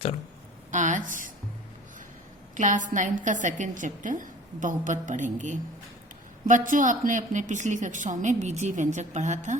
चलो आज क्लास 9 का सेकंड चैप्टर बहुपद पढ़ेंगे। बच्चों, आपने अपने पिछली कक्षाओं में बीजीय व्यंजक पढ़ा था।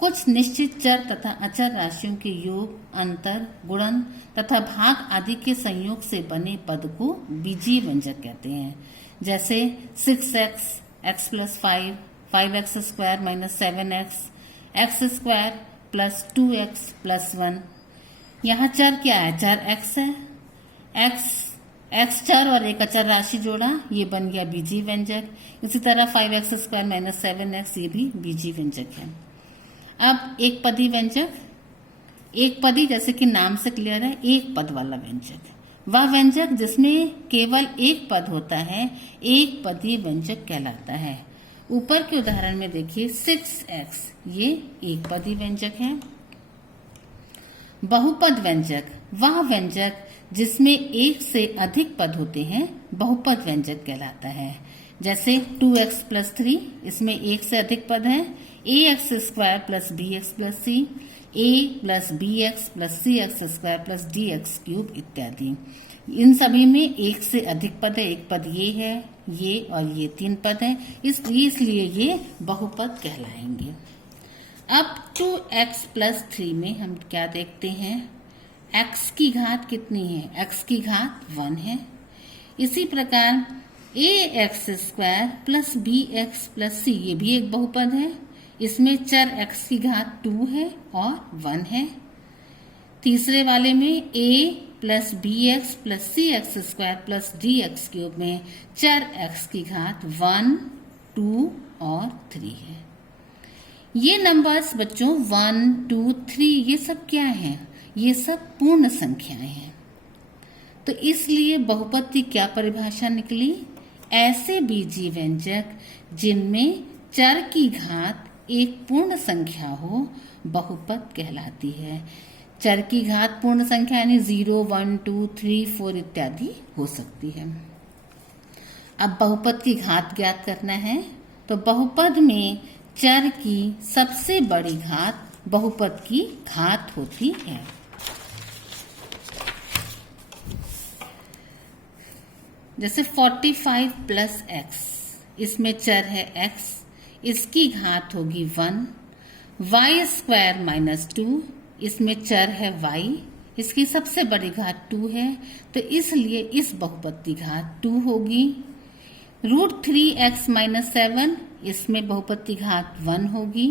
कुछ निश्चित चर तथा अचर राशियों के योग, अंतर, गुणन तथा भाग आदि के संयोग से बने पद को बीजीय व्यंजक कहते हैं। जैसे 6x, x + 5, 5x² - 7x, x² + 2x + 1। यहाँ चर क्या है? चर x है। x चर और एक अचर राशि जोड़ा, ये बन गया बीजीय व्यंजक। इसी तरह 5x² - 7x, ये भी बीजीय व्यंजक है। अब एक पदी व्यंजक, एक पदी जैसे कि नाम से क्लियर है, एक पद वाला व्यंजक। वह व्यंजक जिसमें केवल एक पद होता है, एक पदी व्यंजक कहलाता है। ऊपर के उदाहरण में देखिए 6x, ये एक पदी व्यंजक है। बहुपद व्यंजक, वह व्यंजक जिसमें एक से अधिक पद होते हैं, बहुपद व्यंजक कहलाता है। जैसे 2x + 3, इसमें एक से अधिक पद हैं। ax² + bx + c, a + bx + cx² + dx³ इत्यादि। इन सभी में एक से अधिक पद है। एक पद ये है, ये और ये 3 पद हैं, इसलिए ये बहुपद कहलाएंगे। अब 2x + 3 में हम क्या देखते हैं? x की घात कितनी है? x की घात 1 है। इसी प्रकार ax² + bx + c, ये भी एक बहुपद है। इसमें चर x की घात 2 है और 1 है। तीसरे वाले में a + bx + cx² + dx³ में चर x की घात 1, 2 और 3 है। ये नंबर्स बच्चों 1, 2, 3 ये सब क्या हैं? ये सब पूर्ण संख्याएं हैं। तो इसलिए बहुपद की क्या परिभाषा निकली? ऐसे बीजीय व्यंजक जिनमें चर की घात एक पूर्ण संख्या हो, बहुपद कहलाती है। चर की घात पूर्ण संख्या यानी 0, 1, 2, 3, 4 इत्यादि हो सकती है। अब बहुपद की घात ज्ञात करना है, तो बहुपद में चर की सबसे बड़ी घात बहुपद की घात होती है। जैसे 45 + x, इसमें चर है x, इसकी घात होगी 1। y² - 2, इसमें चर है y, इसकी सबसे बड़ी घात 2 है, तो इसलिए इस बहुपद की घात 2 होगी। √3x - 7, इसमें बहुपद की घात 1 होगी।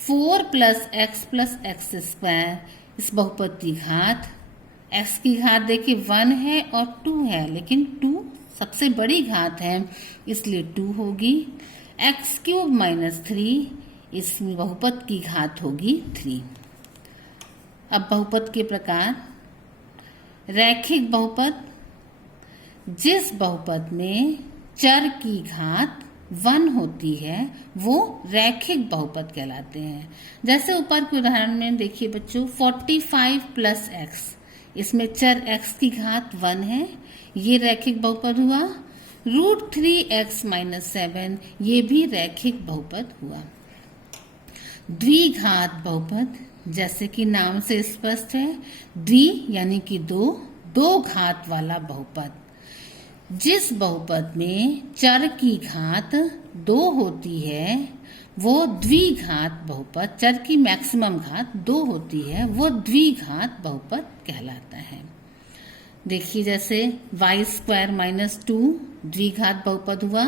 4 + x + x², इस बहुपद की घात, x की घात देखिए 1 है और 2 है, लेकिन 2 सबसे बड़ी घात है, इसलिए 2 होगी। x³ - 3, इस बहुपद की घात होगी 3। अब बहुपद के प्रकार। रैखिक बहुपद, जिस बहुपद में चर की घात 1 होती है, वो रैखिक बहुपद कहलाते हैं। जैसे ऊपर के उदाहरण में देखिए बच्चों 45 + x, इसमें चर x की घात 1 है, ये रैखिक बहुपद हुआ। √3x - 7, ये भी रैखिक बहुपद हुआ। द्विघात बहुपद, जैसे कि नाम से स्पष्ट है, द्वि यानी कि दो घात वाला बहुपद। जिस बहुपद में चर की घात 2 होती है, वो द्विघात बहुपद, चर की मैक्सिमम घात 2 होती है, वो द्विघात बहुपद कहलाता है। देखिए जैसे y² - 2 द्विघात बहुपद हुआ।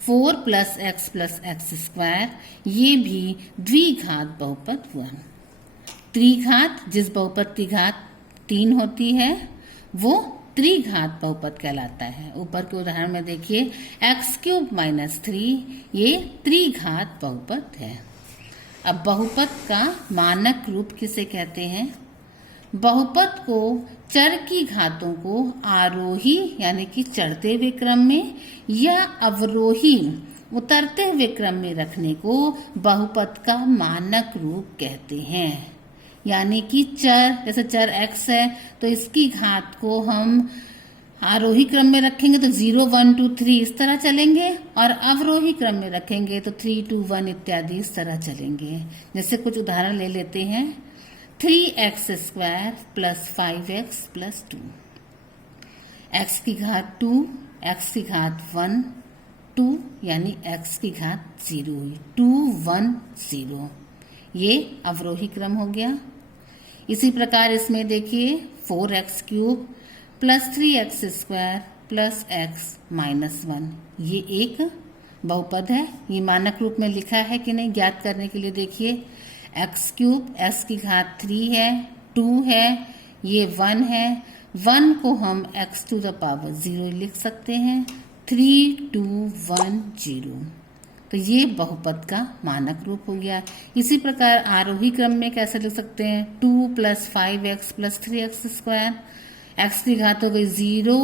4 + x + x², ये भी द्विघात बहुपद हुआ। त्रिघात, जिस बहुपद की घात 3 होती है, वो त्रिघात बहुपद कहलाता है। ऊपर के उदाहरण में देखिए x³ - 3, ये त्रिघात बहुपद है। अब बहुपद का मानक रूप किसे कहते हैं? बहुपद को चर की घातों को आरोही यानी कि चढ़ते हुए क्रम में या अवरोही उतरते हुए क्रम में रखने को बहुपद का मानक रूप कहते हैं। यानी कि चर, जैसे चर x है, तो इसकी घात को हम आरोही क्रम में रखेंगे तो 0, 1, 2, 3 इस तरह चलेंगे, और अवरोही क्रम में रखेंगे तो 3, 2, 1 इत्यादि इस तरह चलेंगे। जैसे कुछ उदाहरण ले लेते हैं। 3x² plus 5x plus 2, x की घात 2, x की घात 1, 2 यानी x की घात 0 हुई, 2 1 0, ये अवरोही क्रम हो गया। इसी प्रकार इसमें देखिए 4x³ plus 3x² plus x minus 1, ये एक बहुपद है। ये मानक रूप में लिखा है कि नहीं ज्ञात करने के लिए देखिए x³ x की घात 3 है, 2 है, ये 1 है, 1 को हम x to the power 0 लिख सकते हैं, 3 2 1 0, तो ये बहुपद का मानक रूप हो गया। इसी प्रकार आरोही क्रम में कैसे लिख सकते हैं, 2 plus 5x plus 3x², x की घात हो गई 0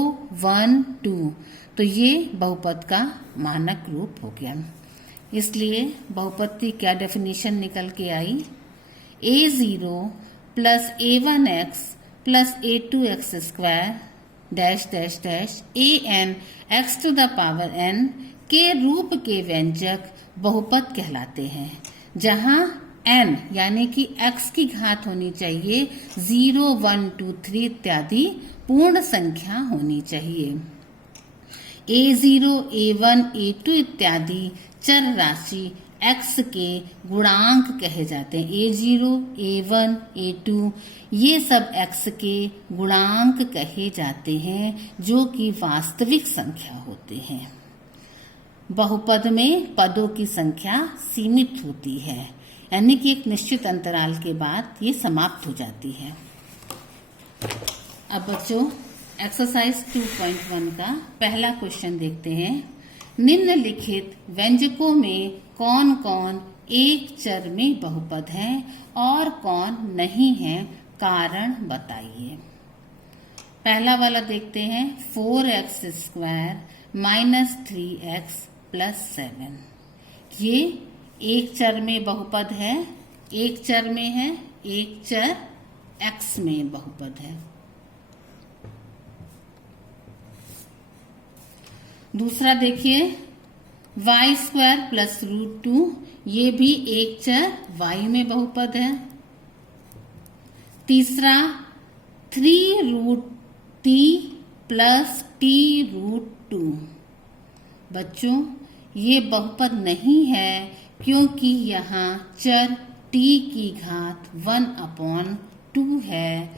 1 2, तो ये बहुपद का मानक रूप हो गया। इसलिए बहुपद की क्या डेफिनेशन निकल के आई, a0 plus a1x plus a2x² dash dash dash an x to the power n के रूप के व्यंजक बहुपद कहलाते हैं, जहां n यानी कि x की घात होनी चाहिए 0 1 2 3 इत्यादि पूर्ण संख्या होनी चाहिए। a0 a1 a2 इत्यादि चर राशि x के गुणांक कहे जाते हैं। a0 a1 a2 ये सब x के गुणांक कहे जाते हैं, जो कि वास्तविक संख्या होते हैं। बहुपद में पदों की संख्या सीमित होती है, यानी कि एक निश्चित अंतराल के बाद ये समाप्त हो जाती है। अब बच्चों एक्सरसाइज 2.1 का पहला क्वेश्चन देखते हैं। निम्नलिखित व्यंजकों में कौन कौन एक चर में बहुपद हैं और कौन नहीं है, कारण बताइए। पहला वाला देखते हैं, 4x² माइनस 3x प्लस 7, ये एक चर में बहुपद है, एक चर में है, एक चर x में बहुपद है। दूसरा देखिए y² प्लस √2, ये भी एक चर y में बहुपद है। तीसरा 3√t प्लस t√2, बच्चों ये बहुपद नहीं है, क्योंकि यहाँ चर t की घात 1/2 है,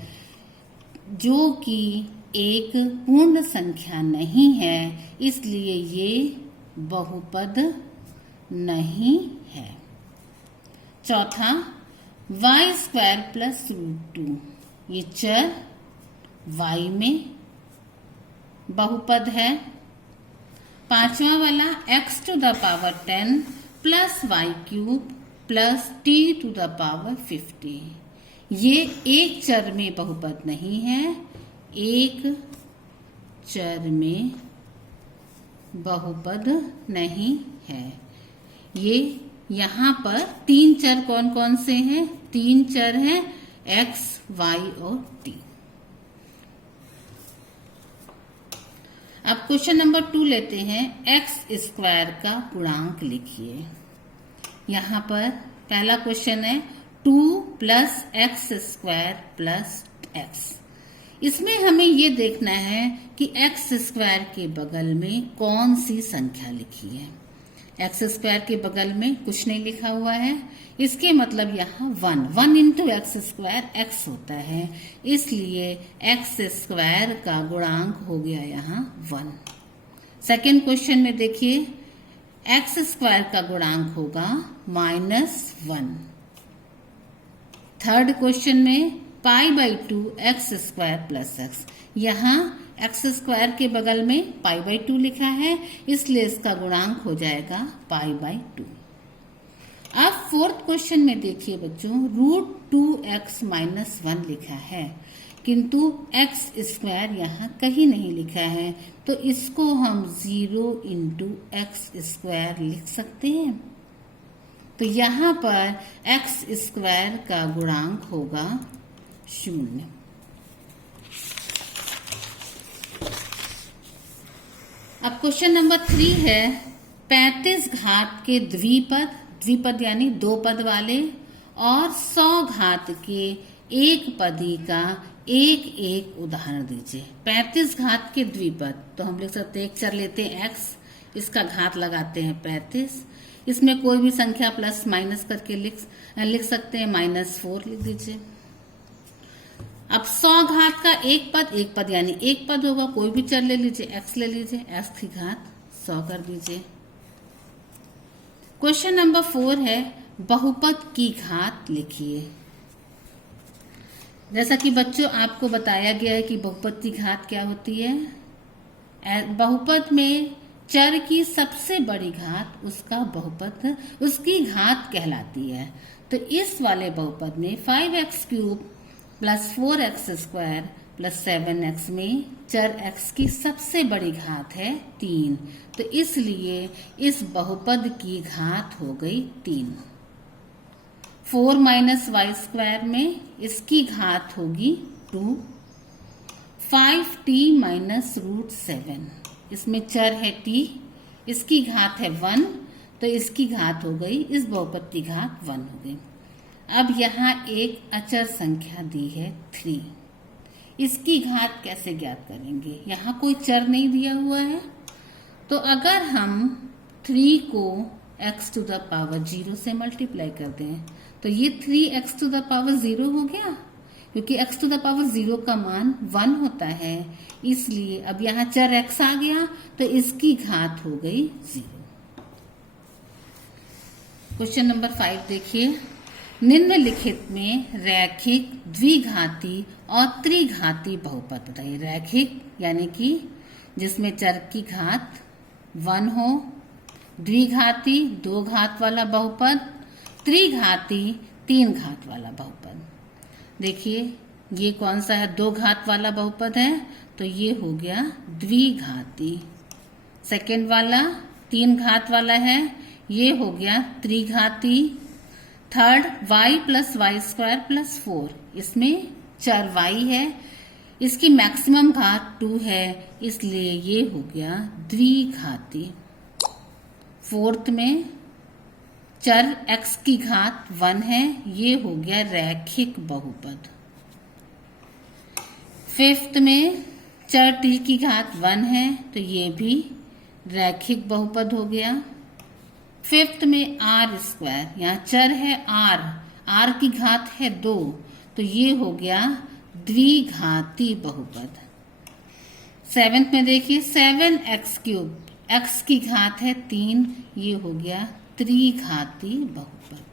जो कि एक पूर्ण संख्या नहीं है, इसलिए ये बहुपद नहीं है। चौथा y² प्लस √2, ये चर y में बहुपद है। पांचवा वाला x to the power 10 plus y³ plus t to the power 50, ये एक चर में बहुपद नहीं है, एक चर में बहुपद नहीं है। ये यहाँ पर तीन चर कौन कौन से हैं, तीन चर हैं x, y और t। अब क्वेश्चन नंबर 2 लेते हैं, x² का गुणांक लिखिए। यहाँ पर पहला क्वेश्चन है 2 प्लस x² प्लस x। इसमें हमें ये देखना है कि x² के बगल में कौन सी संख्या लिखी है। x² के बगल में कुछ नहीं लिखा हुआ है, इसके मतलब यहाँ 1 इंटू x² x होता है, इसलिए x² का गुणांक हो गया यहाँ 1। सेकेंड क्वेश्चन में देखिए x² का गुणांक होगा -1। थर्ड क्वेश्चन में π/2 x² प्लस x, यहाँ x² के बगल में π/2 लिखा है, इसलिए इसका गुणांक हो जाएगा π/2। अब फोर्थ क्वेश्चन में देखिए बच्चों, √2x माइनस 1 लिखा है, किंतु x² यहाँ कहीं नहीं लिखा है, तो इसको हम 0 इंटू x² लिख सकते हैं। तो यहाँ पर x² का गुणांक होगा 0। अब क्वेश्चन नंबर 3 है, 35 घात के द्विपद यानी दो पद वाले और 100 घात के एक पदी का एक एक उदाहरण दीजिए। 35 घात के द्विपद, तो हम लिख सकते हैं, एक चर लेते हैं x, इसका घात लगाते हैं 35, इसमें कोई भी संख्या प्लस माइनस करके लिख सकते हैं, -4 लिख दीजिए। अब 100 घात का एक पद यानी एक पद होगा, कोई भी चर ले लीजिए, x ले लीजिए, x की घात 100 कर दीजिए। क्वेश्चन नंबर 4 है, बहुपद की घात लिखिए। जैसा कि बच्चों आपको बताया गया है कि बहुपद की घात क्या होती है। बहुपद में चर की सबसे बड़ी घात उसका बहुपद, उसकी घात कहलाती है। तो इस वाले बहुपद में 5x³ + 4x² + 7x में चर x की सबसे बड़ी घात है 3, तो इसलिए इस बहुपद की घात हो गई 3। 4 - y² में इसकी घात होगी 2। 5t - √7, इसमें चर है t, इसकी घात है 1, तो इसकी घात हो गई, इस बहुपद की घात 1 हो गई। अब यहाँ एक अचर संख्या दी है 3, इसकी घात कैसे ज्ञात करेंगे? यहाँ कोई चर नहीं दिया हुआ है, तो अगर हम 3 को x⁻0 से मल्टीप्लाई करते हैं तो ये 3x⁻0 हो गया, क्योंकि x⁻0 का मान 1 होता है, इसलिए अब यहाँ चर x आ गया, तो इसकी घात हो गई 0। क्वेश्चन नंबर 5 देखिए, निम्नलिखित में रैखिक, द्विघाती और त्रिघाती बहुपद बताइए। रैखिक यानी कि जिसमें चर की घात 1 हो, द्विघाती 2 घात वाला बहुपद, त्रिघाती 3 घात वाला बहुपद। देखिए ये कौन सा है, 2 घात वाला बहुपद है, तो ये हो गया द्विघाती। सेकेंड वाला 3 घात वाला है, ये हो गया त्रिघाती। थर्ड y + y² + 4, इसमें चर y है, इसकी मैक्सिमम घात 2 है, इसलिए ये हो गया द्विघाती। फोर्थ में चर x की घात 1 है, ये हो गया रैखिक बहुपद। फिफ्थ में चर t की घात 1 है, तो ये भी रैखिक बहुपद हो गया। फिफ्थ में r², यहाँ चर है r की घात है 2, तो ये हो गया द्विघाती बहुपद। सेवेंथ में देखिए 7x³ x की घात है 3, ये हो गया त्रिघाती बहुपद।